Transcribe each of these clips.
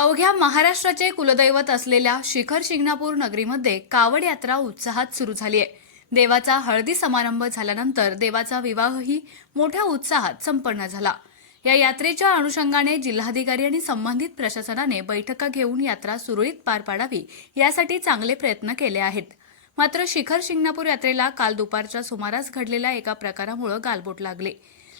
अवघ्या महाराष्ट्राचे कुलदैवत असलेल्या शिखर शिंगणापूर नगरीमध्ये कावड यात्रा उत्साहात सुरू झाली आहे देवाचा हळदी समारंभ झाल्यानंतर देवाचा विवाहही मोठ्या उत्साहात संपन्न झाला. या यात्रेच्या अनुषंगाने जिल्हाधिकारी आणि संबंधित प्रशासनाने बैठका घेऊन यात्रा सुरळीत पार पाडावी यासाठी चांगले प्रयत्न केले आहेत. मात्र शिखर शिंगणापूर यात्रेला काल दुपारच्या सुमारास घडलेल्या एका प्रकारामुळे गालबोट लागले.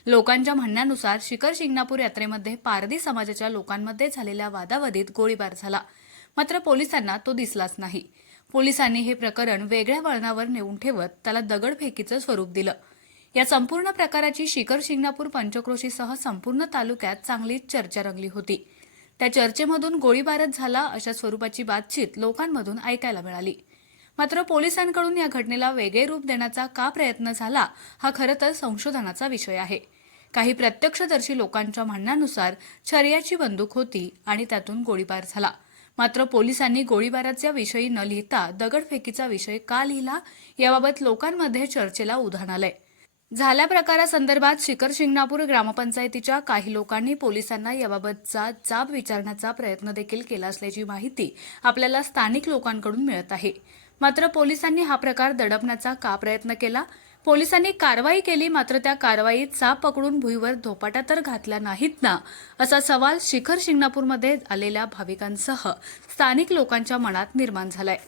लोकांच्या म्हणण्यानुसार शिखर शिंगणापूर यात्रेमध्ये पारधी समाजाच्या लोकांमध्ये झालेल्या वादावादीत गोळीबार झाला. मात्र पोलिसांना तो दिसलाच नाही. पोलिसांनी हे प्रकरण वेगळ्या वळणावर नेऊन ठेवत त्याला दगडफेकीचं स्वरूप दिलं. या संपूर्ण प्रकाराची शिखर शिंगणापूर पंचक्रोशीसह संपूर्ण तालुक्यात चांगलीच चर्चा रंगली होती. त्या चर्चेमधून गोळीबारच झाला अशा स्वरूपाची बातचीत लोकांमधून ऐकायला मिळाली. मात्र पोलिसांकडून या घटनेला वेगळे रूप देण्याचा का प्रयत्न झाला हा खरं तर संशोधनाचा विषय आहे. काही प्रत्यक्षदर्शी लोकांच्या म्हणण्यानुसार छर्याची बंदूक होती आणि त्यातून गोळीबार झाला. मात्र पोलिसांनी गोळीबाराच्या विषयी न लिहिता दगडफेकीचा विषय का लिहिला याबाबत लोकांमध्ये चर्चेला उधाण आलंय. झाल्या प्रकारासंदर्भात शिखर शिंगणापूर ग्रामपंचायतीच्या काही लोकांनी पोलिसांना याबाबतचा जाब विचारण्याचा प्रयत्न देखील केला असल्याची माहिती आपल्याला स्थानिक लोकांकडून मिळत आहे. मात्र पोलिसांनी हा प्रकार दडपण्याचा का प्रयत्न केला? पोलिसांनी कारवाई केली मात्र त्या कारवाईत साप पकडून भुईवर धोपाटा तर घातल्या नाहीत ना? असा सवाल शिखर शिंगणापूरमध्ये आलेल्या भाविकांसह स्थानिक लोकांच्या मनात निर्माण झालाय.